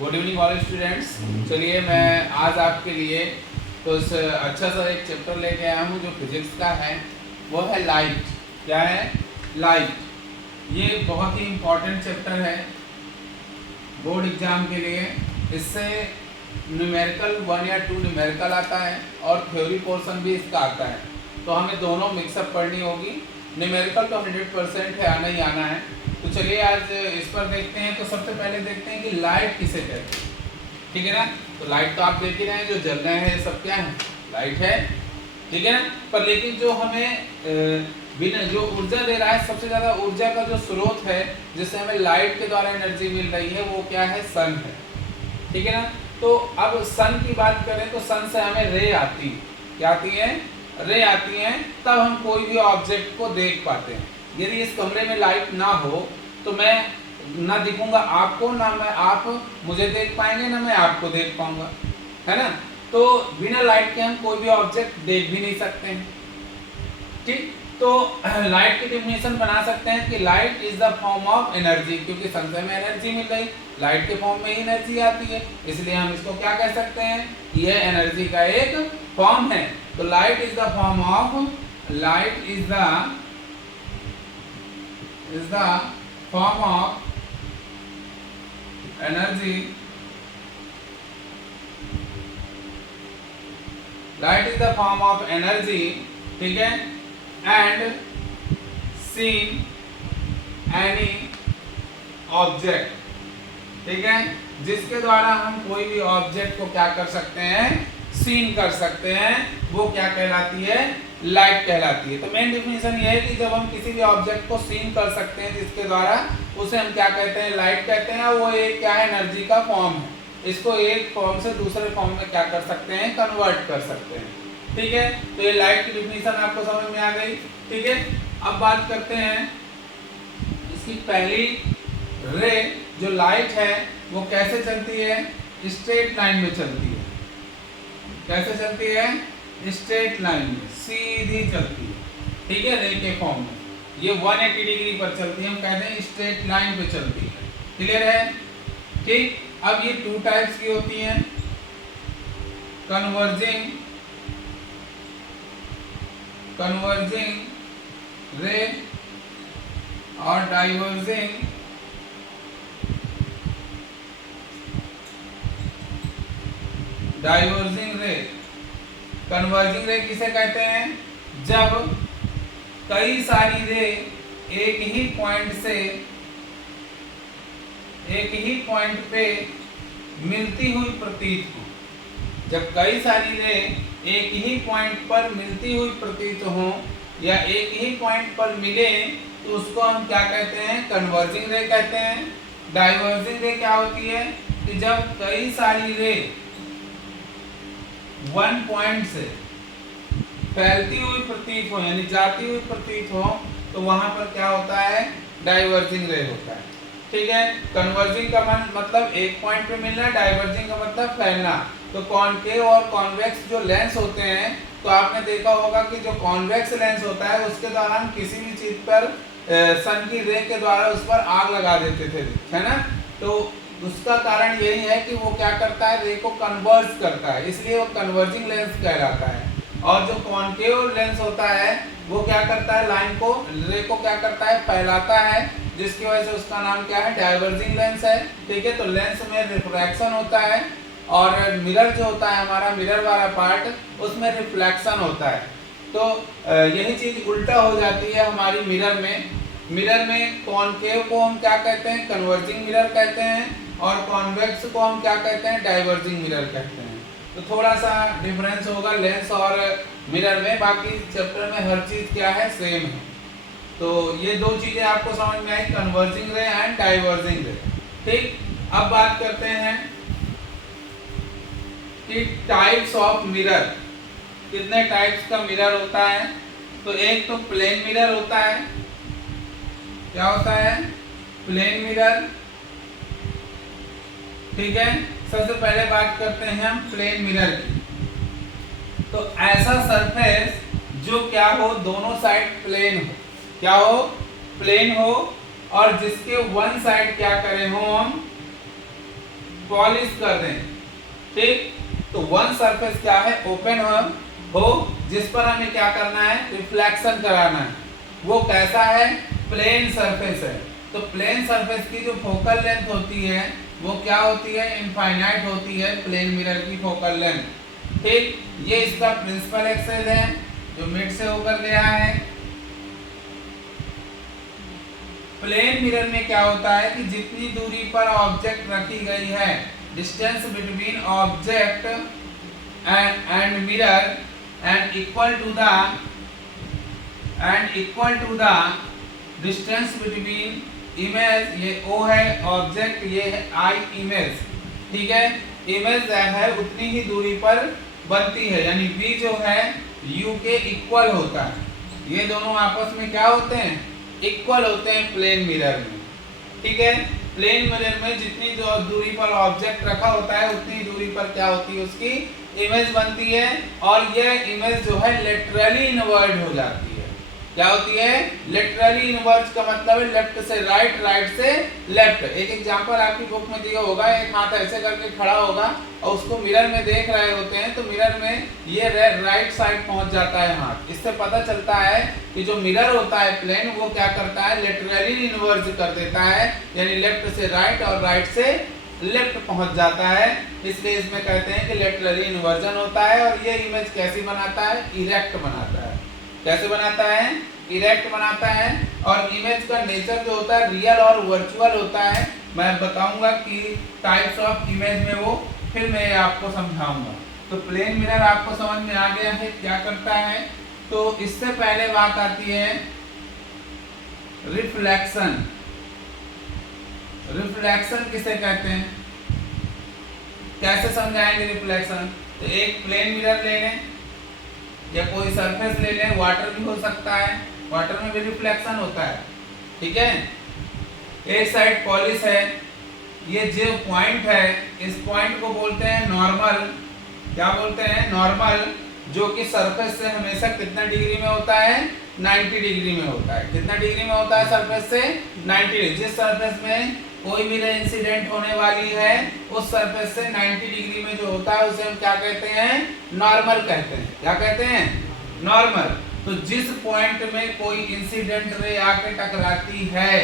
Good evening all students. चलिए मैं आज आपके लिए कुछ अच्छा सा एक चैप्टर लेके आया हूँ जो फिजिक्स का है। वो है लाइट। क्या है? लाइट। ये बहुत ही इम्पोर्टेंट चैप्टर है बोर्ड एग्जाम के लिए। इससे न्यूमेरिकल 1 या 2 न्यूमेरिकल आता है और थ्योरी पोर्शन भी इसका आता है, तो हमें दोनों मिक्सअप पढ़नी होगी। न्यूमेरिकल तो 100% है, आना ही आना है। तो चलिए आज इस पर देखते हैं। तो सबसे पहले देखते हैं कि लाइट किसे कहते हैं। ठीक है ना? तो लाइट तो आप देख ही रहे हैं, जो जल रहे हैं सब क्या है? लाइट है। ठीक है ना? पर लेकिन जो हमें बिना जो ऊर्जा दे रहा है, सबसे ज़्यादा ऊर्जा का जो स्रोत है जिससे हमें लाइट के द्वारा एनर्जी मिल रही है, वो क्या है? सन है। ठीक है ना? तो अब सन की बात करें तो सन से हमें रे आती है। क्या आती है? रे आती हैं, तब हम कोई भी ऑब्जेक्ट को देख पाते हैं। यदि इस कमरे में लाइट ना हो तो मैं ना दिखूंगा आपको, ना मैं आप मुझे देख पाएंगे, ना मैं आपको देख पाऊंगा, है ना? तो बिना लाइट के हम कोई भी ऑब्जेक्ट देख भी नहीं सकते हैं। ठीक, तो लाइट की डेफिनेशन बना सकते हैं कि light is the form of energy, क्योंकि सन से हमें एनर्जी मिल रही, लाइट के फॉर्म में ही एनर्जी आती है, इसलिए हम इसको क्या कह सकते हैं? यह एनर्जी का एक फॉर्म है। तो light is the form of form of energy. Light is the form of energy, ठीक है, एंड सीन एनी ऑब्जेक्ट। ठीक है, जिसके द्वारा हम कोई भी ऑब्जेक्ट को क्या कर सकते हैं? सीन कर सकते हैं। वो क्या कहलाती है? लाइट कहलाती है। तो मेन डेफिनेशन ये है कि जब हम किसी भी ऑब्जेक्ट को सीन कर सकते हैं जिसके द्वारा, उसे हम क्या कहते हैं? लाइट कहते हैं। वो एक क्या है? एनर्जी का फॉर्म है। इसको एक फॉर्म से दूसरे फॉर्म में क्या कर सकते हैं? कन्वर्ट कर सकते हैं। ठीक है, तो ये लाइट की डेफिनेशन आपको समझ में आ गई। ठीक है, अब बात करते हैं इसकी पहली रे। जो लाइट है वो कैसे चलती है? स्ट्रेट लाइन में चलती है। कैसे चलती है? स्ट्रेट लाइन में, सीधी चलती है। ठीक है, रे के फॉर्म में ये 180 डिग्री पर चलती है। हम कहते हैं स्ट्रेट लाइन पे चलती है। क्लियर है? ठीक, अब ये 2 टाइप्स की होती हैं, कन्वर्जिंग रे और डाइवर्जिंग रे। कन्वर्जिंग रे किसे कहते हैं? जब कई सारी रे एक ही पॉइंट पे मिलती हुई प्रतीत हो। जब कई सारी रे एक ही पॉइंट पर मिलती हुई प्रतीत हो या एक ही पॉइंट पर मिले, तो उसको हम क्या कहते हैं? कन्वर्जिंग रे कहते हैं। डाइवर्जिंग रे क्या होती है? कि जब कई सारी रे 1 पॉइंट से फैलती हुई प्रतीत हो, यानी जाती हुई प्रतीत हो, तो वहां पर क्या होता है? डाइवर्जिंग रे होता है। ठीक है, कन्वर्जिंग का मतलब एक पॉइंट पे मिलना, डाइवर्जिंग का मतलब फैलना। तो कॉनकेव और कॉन्वेक्स जो लेंस होते हैं, तो आपने देखा होगा कि जो कॉन्वेक्स लेंस होता है उसके दौरान किसी भी चीज पर सन की रे के द्वारा उस पर आग लगा देते थे, है ना? तो उसका कारण यही है कि वो क्या करता है? रे को कन्वर्ज करता है, इसलिए वो कन्वर्जिंग लेंस कहलाता है। और जो कॉनकेव लेंस होता है वो क्या करता है? लाइन को, रे को क्या करता है? फैलाता है, जिसकी वजह से उसका नाम क्या है? डाइवर्जिंग लेंस है। ठीक है, तो लेंस में रिफ्रैक्शन होता है और मिरर जो होता है हमारा, मिरर वाला पार्ट, उसमें रिफ्लेक्शन होता है। तो यही चीज उल्टा हो जाती है हमारी मिरर में। मिरर में कॉनकेव को हम क्या कहते हैं? कन्वर्जिंग मिरर कहते हैं, और कॉन्वेक्स को हम क्या कहते हैं? डाइवर्जिंग मिरर कहते हैं। तो थोड़ा सा डिफरेंस होगा लेंस और मिरर में, बाकी चैप्टर में हर चीज क्या है? सेम है। तो ये 2 चीजें आपको समझ में आई, कन्वर्जिंग रे एंड डाइवर्जिंग रे। ठीक, अब बात करते हैं कि टाइप्स ऑफ मिरर। कितने टाइप्स का मिरर होता है? तो एक तो प्लेन मिरर होता है। क्या होता है? Plane mirror. ठीक है, सबसे पहले बात करते हैं हम प्लेन मिरर की। तो ऐसा सरफेस जो क्या हो? दोनों साइड प्लेन हो। क्या हो? प्लेन हो, और जिसके वन साइड क्या करें हो? हम पॉलिश कर दें। ठीक, तो वन सरफेस क्या है, ओपन हो जिस पर हमें क्या करना है, रिफ्लेक्शन कराना है। वो कैसा है, प्लेन सरफेस है। तो प्लेन सरफेस की जो फोकल लेंथ होती है वो क्या होती है, इनफाइनाइट होती है प्लेन मिरर की फोकल लेंथ। ठीक, ये इसका प्रिंसिपल एक्सेस है जो मिड से होकर गया है। प्लेन मिरर में क्या होता है कि जितनी दूरी पर ऑब्जेक्ट रखी गई है, distance between object and mirror and equal to the distance between image, ये O है ऑब्जेक्ट, ये है I इमेज। ठीक है, इमेज है उतनी ही दूरी पर बनती है, यानी B जो है U के इक्वल होता है। ये दोनों आपस में क्या होते हैं, इक्वल होते हैं प्लेन मिरर में। ठीक है, प्लेन मिरर में जितनी जो दूरी पर ऑब्जेक्ट रखा होता है उतनी दूरी पर क्या होती है, उसकी इमेज बनती है। और यह इमेज जो है लेटरली इनवर्ट हो जाती है। क्या होती है, लेटरली इनवर्ट का मतलब है लेफ्ट से राइट, राइट से लेफ्ट। एक एग्जांपल आपकी बुक में दिया होगा, एक हाथ ऐसे करके खड़ा होगा और उसको मिरर में देख रहे होते हैं, तो मिरर में ये राइट साइड पहुंच जाता है हाथ। इससे पता चलता है कि जो मिरर होता है प्लेन, वो क्या करता है, लेटरली इनवर्ट कर देता है, यानी लेफ्ट से राइट और राइट से लेफ्ट पहुंच जाता है। इसलिए इसमें कहते हैं कि लेटरली इन्वर्जन होता है। और ये इमेज कैसी बनाता है, इरेक्ट बनाता है। कैसे बनाता है, इरेक्ट बनाता है। और इमेज का नेचर जो होता है रियल और वर्चुअल होता है। मैं बताऊंगा कि टाइप्स ऑफ इमेज में वो फिर मैं आपको समझाऊंगा। तो प्लेन मिरर आपको समझ में आ गया है क्या करता है। तो इससे पहले बात आती है रिफ्लेक्शन। रिफ्लेक्शन किसे कहते हैं, कैसे समझाएंगे रिफ्लेक्शन। तो एक प्लेन मिरर ले लें या कोई सरफेस ले लें, वाटर भी हो सकता है, वाटर में भी रिफ्लेक्शन होता है। ठीक है, एक साइड पॉलिश है, ये जो पॉइंट है इस पॉइंट को बोलते हैं नॉर्मल। क्या बोलते हैं, नॉर्मल, जो कि सरफेस से हमेशा कितना डिग्री में होता है, 90 डिग्री में होता है। कितना डिग्री में होता है सरफेस से, 90 डिग्री। जिस सरफेस में कोई भी रे इंसिडेंट होने वाली है उस सरफेस से 90 डिग्री में जो होता है उसे हम क्या कहते हैं, नॉर्मल कहते हैं। क्या कहते हैं, नॉर्मल। तो जिस पॉइंट में कोई इंसिडेंट रे आके टकराती है,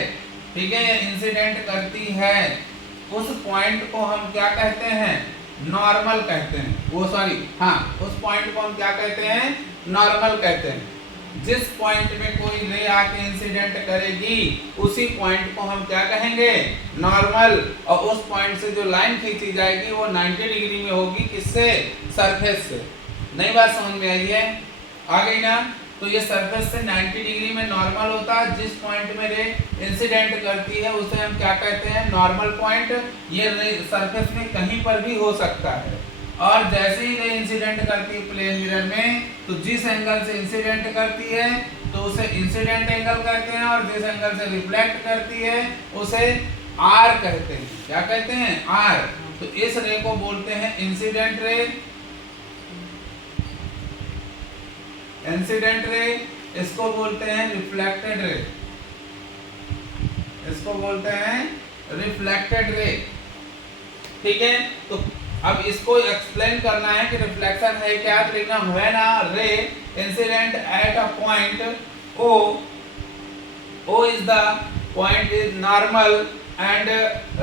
ठीक है, इंसिडेंट करती है, उस पॉइंट को हम क्या कहते हैं, नॉर्मल कहते हैं। वो सॉरी हाँ, उस पॉइंट को हम क्या कहते हैं, नॉर्मल कहते हैं। जिस पॉइंट में कोई रे आके इंसिडेंट करेगी उसी पॉइंट को हम क्या कहेंगे, नॉर्मल। और उस पॉइंट से जो लाइन खींची जाएगी वो 90 डिग्री में होगी, किससे, सरफेस से। नई बात समझ में आई है, आ गई ना। तो ये सरफेस से 90 डिग्री में नॉर्मल होता है। जिस पॉइंट में रे इंसिडेंट करती है उसे हम क्या कहते हैं, नॉर्मल पॉइंट। ये रे सरफेस में कहीं पर भी हो सकता है। और जैसे ही रे इंसिडेंट करती है प्लेन मिरर में, तो जिस एंगल से इंसिडेंट करती है तो उसे इंसिडेंट एंगल कहते हैं, और जिस एंगल से रिफ्लेक्ट करती है उसे आर कहते हैं। क्या कहते हैं, आर। तो इस रे को बोलते हैं इंसिडेंट रे। इंसिडेंट रे, इसको बोलते हैं रिफ्लेक्टेड रे। इसको बोलते हैं रिफ्लेक्टेड रे। ठीक है, तो अब इसको एक्सप्लेन करना है कि रिफ्लेक्शन है क्या। तो लिखना, when a ray incident at a point O is the point is normal and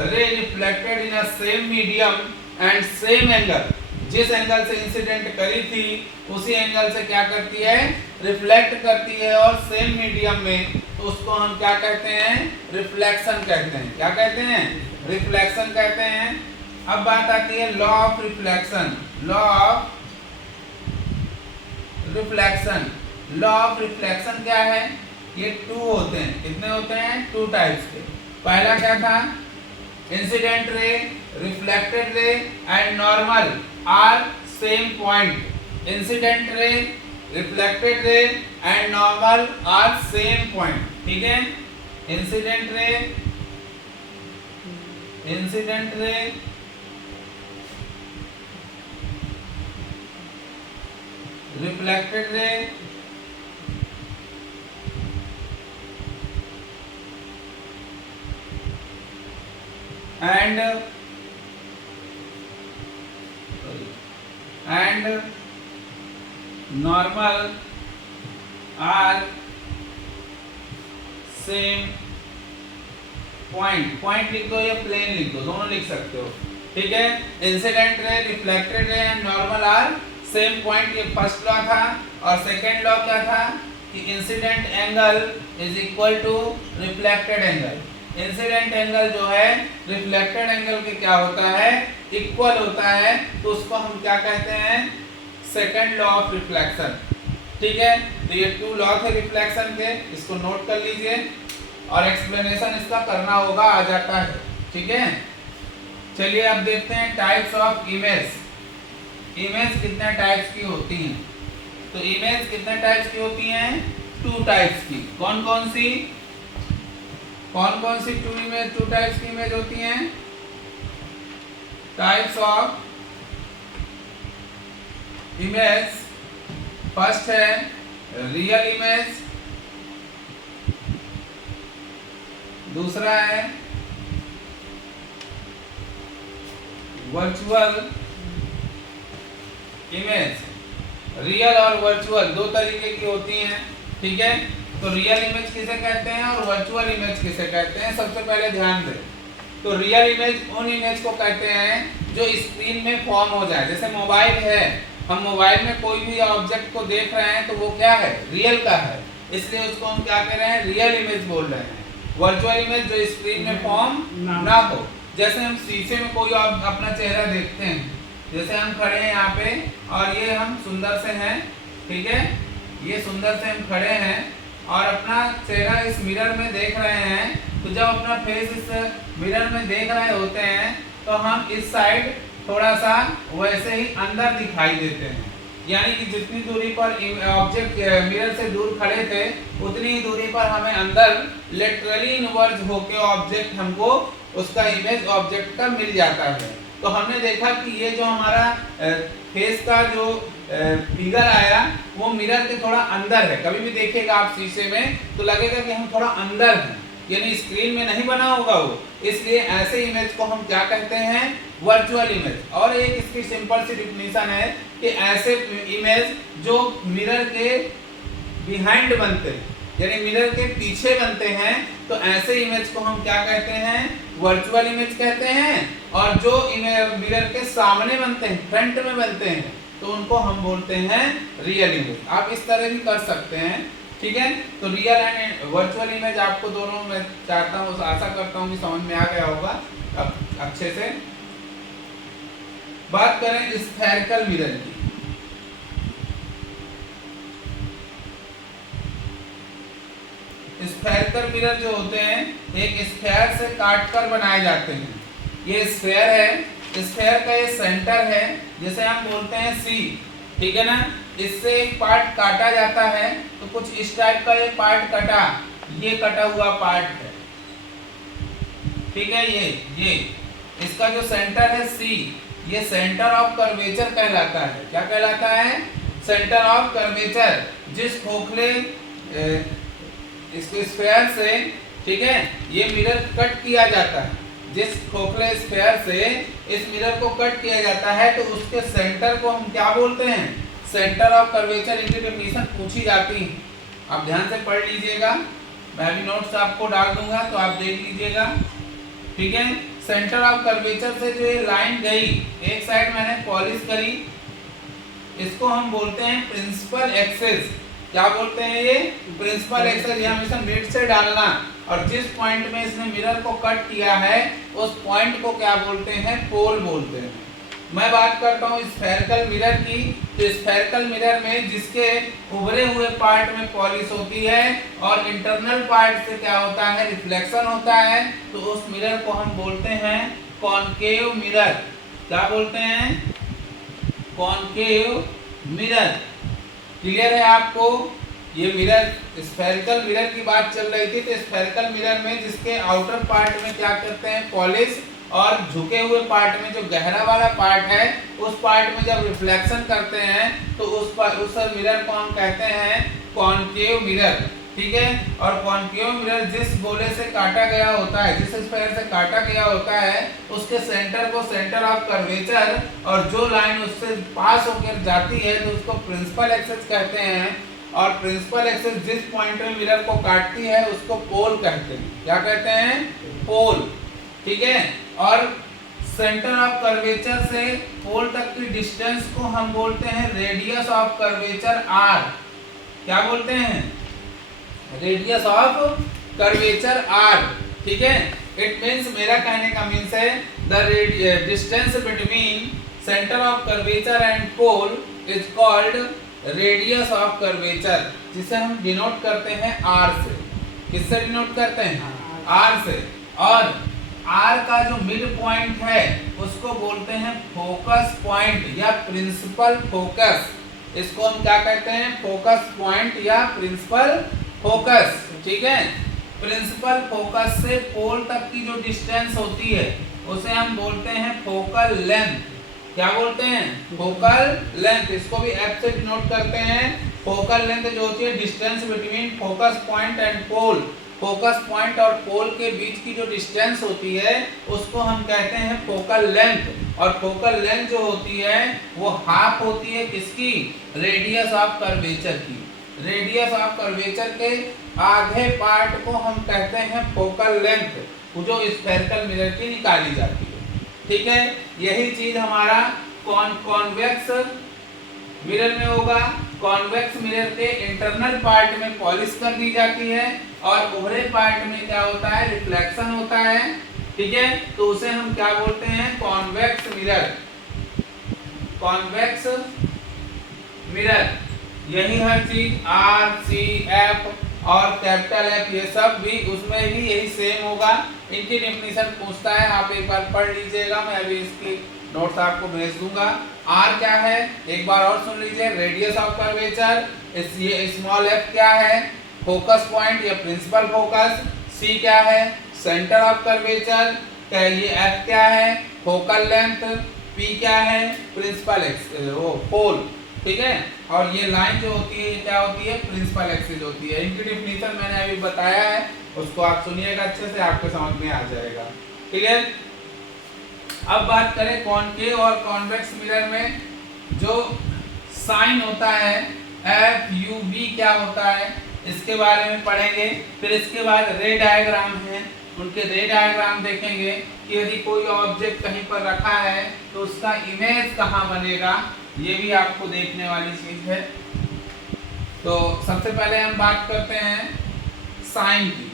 ray reflected in a same medium and same angle। जिस एंगल से इंसिडेंट करी थी उसी एंगल से क्या करती है, रिफ्लेक्ट करती है, और सेम मीडियम में, तो उसको हम क्या कहते हैं, रिफ्लेक्शन कहते हैं। क्या कहते हैं, रिफ्लेक्शन कहते हैं। अब बात आती है law of reflection. Law of reflection. Law of reflection क्या है, ये 2 होते हैं। कितने होते हैं, 2 टाइप्स के। पहला क्या था, incident ray, reflected ray and normal are same point. Incident ray, reflected ray and normal are same point. ठीक है, incident ray, incident ray, reflected ray and and normal are same point, point लिख दो या plane लिख दो, दोनों लिख सकते हो, ठीक है। Incident ray, reflected ray and normal are same point, ये फर्स्ट लॉ था। और सेकंड लॉ क्या था कि incident angle is equal to reflected angle. Incident angle जो है रिफ्लेक्टेड एंगल के क्या होता है, इक्वल होता है, तो उसको हम क्या कहते हैं, सेकंड लॉ ऑफ रिफ्लेक्शन, ठीक है। तो ये 2 लॉ थे रिफ्लेक्शन के, इसको नोट कर लीजिए और एक्सप्लेनेशन इसका करना होगा, आ जाता है, ठीक है। चलिए अब देखते हैं टाइप्स ऑफ इमेज। इमेज कितने टाइप्स की होती हैं, तो इमेज कितने टाइप्स की होती हैं, 2 टाइप्स की। कौन कौन सी 2 टाइप्स की इमेज होती हैं, टाइप्स ऑफ इमेज। फर्स्ट है रियल इमेज, दूसरा है वर्चुअल इमेज। रियल और वर्चुअल 2 तरीके की होती हैं, ठीक है। तो रियल इमेज किसे कहते हैं और वर्चुअल इमेज किसे कहते हैं, सबसे पहले ध्यान दें। तो रियल इमेज उन इमेज को कहते हैं जो स्क्रीन में फॉर्म हो जाए। जैसे मोबाइल है, हम मोबाइल में कोई भी ऑब्जेक्ट को देख रहे हैं तो वो क्या है, रियल का है, इसलिए उसको हम क्या कह रहे हैं, रियल इमेज बोल रहे हैं। वर्चुअल इमेज जो स्क्रीन में फॉर्म ना हो, जैसे हम शीशे में कोई अपना चेहरा देखते हैं, जैसे हम खड़े हैं यहाँ पे और ये हम सुंदर से हैं, ठीक है, ये सुंदर से हम खड़े हैं और अपना चेहरा इस मिरर में देख रहे हैं। तो जब अपना फेस इस मिरर में देख रहे होते हैं तो हम इस साइड थोड़ा सा वैसे ही अंदर दिखाई देते हैं, यानी कि जितनी दूरी पर ऑब्जेक्ट मिरर से दूर खड़े थे उतनी ही दूरी पर हमें अंदर लेटरली इनवर्ज होके ऑब्जेक्ट हमको उसका इमेज ऑब्जेक्ट का मिल जाता है। तो हमने देखा कि ये जो हमारा फेस का जो फिगर आया वो मिरर के थोड़ा अंदर है। कभी भी देखिएगा आप शीशे में तो लगेगा कि हम थोड़ा अंदर हैं, यानी स्क्रीन में नहीं बना होगा वो, इसलिए ऐसे इमेज को हम क्या कहते हैं, वर्चुअल इमेज। और एक इसकी सिंपल सी डिफिनीशन है कि ऐसे इमेज जो मिरर के बिहाइंड बनते हैं, यानी मिरर के पीछे बनते हैं, तो ऐसे इमेज को हम क्या कहते हैं, वर्चुअल इमेज कहते हैं। और जो इमेज मिरर के सामने बनते हैं, फ्रंट में बनते हैं, तो उनको हम बोलते हैं रियल इमेज। आप इस तरह भी कर सकते हैं, ठीक है। तो रियल एंड वर्चुअल इमेज आपको दोनों मैं चाहता हूँ, आशा करता हूँ कि समझ में आ गया होगा अब अच्छे से। बात करें स्फेरिकल मिरर की। स्फेरिकल मिरर जो होते हैं एक स्फेयर से काटकर बनाए जाते हैं। ये स्फेयर है, स्फेयर का ये सेंटर है, जैसे हम बोलते हैं सी, ठीक है ना। इससे एक पार्ट काटा जाता है, तो कुछ इस टाइप का ये पार्ट कटा, ये कटा हुआ पार्ट है, ठीक है। ये इसका जो सेंटर है सी, ये सेंटर ऑफ कर्वेचर कहलाता है। क्या कहलाता है, सेंटर ऑफ कर्वेचर। जिस खोखले इसके स्फेयर से, ठीक है, ये मिरर कट किया जाता है, जिस खोखले स्फेयर से इस मिरर को कट किया जाता है, तो उसके सेंटर को हम क्या बोलते हैं, सेंटर ऑफ कर्वेचर। इनकी डेफिनेशन पूछी जाती है, आप ध्यान से पढ़ लीजिएगा, मैं भी नोट्स आपको डाल दूंगा तो आप देख लीजिएगा, ठीक है। सेंटर ऑफ कर्वेचर से जो ये लाइन गई, एक साइड मैंने पॉलिश करी, इसको हम बोलते हैं प्रिंसिपल एक्सिस। क्या बोलते हैं, ये प्रिंसिपल एक्सिस। ये हमेशा मिड से डालना, और जिस पॉइंट में इसने मिरर को कट किया है उस पॉइंट को क्या बोलते हैं, पोल बोलते हैं। मैं बात करता हूँ स्फेरिकल मिरर की। तो स्फेरिकल मिरर में जिसके उभरे हुए पार्ट में पॉलिश होती है और इंटरनल पार्ट से क्या होता है, रिफ्लेक्शन होता है, तो उस मिरर को हम बोलते हैं कॉनकेव मिरर। क्या बोलते हैं, कॉनकेव मिरर। क्लियर है आपको। ये मिरर, स्फेरिकल मिरर की बात चल रही थी, तो स्फेरिकल मिरर में जिसके आउटर पार्ट में क्या करते हैं, पॉलिश, और झुके हुए पार्ट में जो गहरा वाला पार्ट है उस पार्ट में जब रिफ्लेक्शन करते हैं तो उस मिरर को हम कहते हैं कॉनकेव मिरर। ठीक है। और कॉन्केव मिरर जिस गोले से काटा गया होता है, जिस स्फीयर से काटा गया होता है, उसके सेंटर को सेंटर ऑफ कर्वेचर, और जो लाइन उससे पास होकर जाती है तो उसको प्रिंसिपल एक्सिस कहते हैं। और प्रिंसिपल एक्सिस जिस पॉइंट में मिरर को काटती है उसको पोल कहते हैं। क्या कहते हैं? पोल। ठीक है। और सेंटर ऑफ कर्वेचर से पोल तक की डिस्टेंस को हम बोलते हैं रेडियस ऑफ कर्वेचर आर। क्या बोलते हैं? Radius of curvature R. ठीक है। इट मींस, मेरा कहने का मींस है the distance between centre of curvature and pole is called radius of curvature, जिसे हम डिनोट करते हैं आर से। किससे डिनोट करते हैं? आर से। और आर का जो मिड पॉइंट है उसको बोलते हैं फोकस पॉइंट या प्रिंसिपल फोकस। इसको हम क्या कहते हैं? फोकस पॉइंट या प्रिंसिपल फोकस। ठीक है। प्रिंसिपल फोकस से पोल तक की जो डिस्टेंस होती है उसे हम बोलते हैं फोकल लेंथ। क्या बोलते हैं? Focal length. इसको भी एफ से डिनोट करते हैं। फोकल लेंथ जो होती है distance between focus point and pole, focus point और पोल के बीच की जो डिस्टेंस होती है उसको हम कहते हैं फोकल लेंथ। और फोकल लेंथ जो होती है वो हाफ होती है किसकी? रेडियस ऑफ कर्वेचर की। रेडियस ऑफ कर्वेचर के आधे पार्ट को हम कहते हैं फोकल लेंथ, जो स्फेरिकल मिरर की निकाली जाती है। ठीक है। यही चीज हमारा कॉन्वेक्स मिरर में होगा। कॉन्वेक्स मिरर के इंटरनल पार्ट में पॉलिश कर दी जाती है और ओवरे पार्ट में क्या होता है? रिफ्लेक्शन होता है। ठीक है। तो उसे हम क्या बोलते हैं? Convex mirror. Convex mirror. यही हर चीज आर, सी, एफ और कैपिटल एफ, ये सब भी उसमें भी यही सेम होगा। इनकी डेफिनेशन पूछता है, आप एक बार पढ़ लीजिएगा, मैं अभी इसकी नोट्स आपको भेज दूंगा। आर क्या है एक बार और सुन लीजिए? Radius of curvature. ये स्मॉल एफ क्या है? फोकस पॉइंट या प्रिंसिपल फोकस। सी क्या है? Centre of curvature. ये एफ क्या है? Focal length. पी क्या है? प्रिंसिपल पोल। ठीक है। और ये लाइन जो होती है क्या होती है? प्रिंसिपल एक्सिस होती है। इनकी डेफिनेशन मैंने अभी बताया है, उसको आप सुनिएगा अच्छे से, आपके समझ में आ जाएगा। ठीक है। अब बात करें कॉनकेव और कॉन्वेक्स मिरर में जो साइन होता है एफ यू वी क्या होता है इसके बारे में पढ़ेंगे। फिर इसके बाद रे डायग्राम है, उनके रे डायग्राम देखेंगे कि यदि कोई ऑब्जेक्ट कहीं पर रखा है तो उसका इमेज कहाँ बनेगा, ये भी आपको देखने वाली चीज है। तो सबसे पहले हम बात करते हैं साइन की।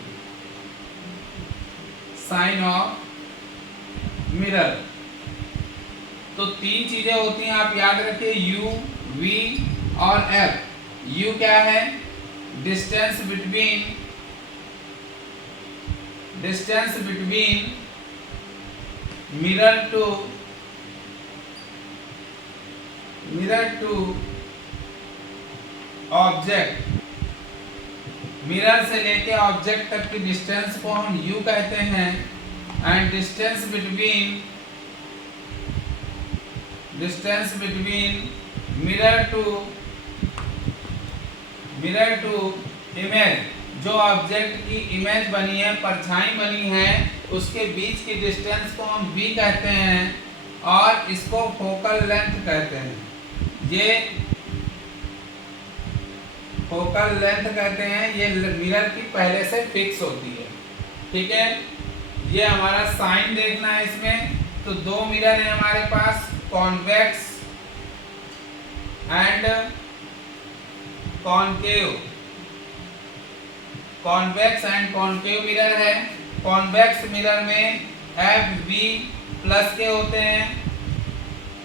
Sign of mirror. तो तीन चीजें होती हैं, आप याद रखिए, यू, वी और एफ। यू क्या है? Distance between mirror to object. Mirror से लेके ऑब्जेक्ट तक की डिस्टेंस को हम यू कहते हैं। And distance between mirror to image, जो ऑब्जेक्ट की इमेज बनी है, परछाई बनी है, उसके बीच की डिस्टेंस को हम v कहते हैं और इसको फोकल लेंथ कहते हैं। ये फोकल लेंथ कहते हैं। ये मिरर की पहले से फिक्स होती है। ठीक है। ये हमारा साइन देखना है इसमें। तो दो मिरर है हमारे पास, convex and concave. Convex and concave mirror है। कॉन्वेक्स मिरर में एफ वी प्लस के होते हैं,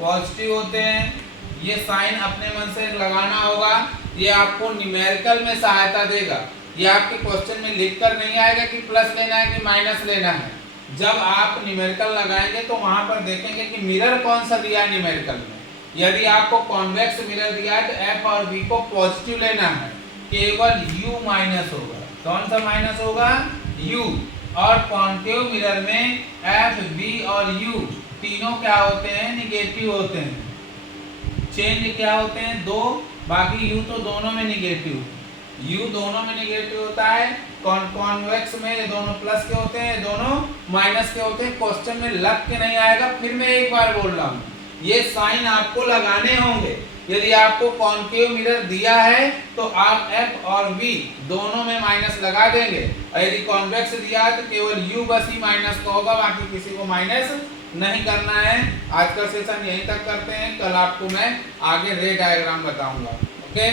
पॉजिटिव होते हैं। ये साइन अपने मन से लगाना होगा, ये आपको न्यूमेरिकल में सहायता देगा। ये आपके क्वेश्चन में लिखकर नहीं आएगा कि प्लस लेना है कि माइनस लेना है। जब आप न्यूमेरिकल लगाएंगे तो वहां पर देखेंगे कि मिरर कौन सा दिया है न्यूमेरिकल में। यदि आपको कॉन्वेक्स मिरर दिया है तो एफ और वी को पॉजिटिव लेना है, केवल यू माइनस होगा। कौन सा माइनस होगा? यू। और कॉनकेव मिरर में एफ वी और यू तीनों क्या होते हैं? निगेटिव होते हैं। चेंज क्या होते हैं? दो, बाकी यू तो दोनों में निगेटिव। U दोनों में निगेटिव होता है, कॉन्वेक्स में ये दोनों प्लस के होते हैं, दोनों माइनस के होते हैं। क्वेश्चन में लग के नहीं आएगा। फिर मैं एक बार बोल रहा हूँ, ये साइन आपको लगाने होंगे। यदि आपको कॉन्केव मिरर दिया है तो आप F और V दोनों में माइनस लगा देंगे, और यदि कॉन्वेक्स दिया है तो केवल U बस ही माइनस का होगा, बाकी किसी को माइनस नहीं करना है। आज का सेशन यहीं तक करते हैं, कल आपको मैं आगे रे डायग्राम बताऊंगा। ओके।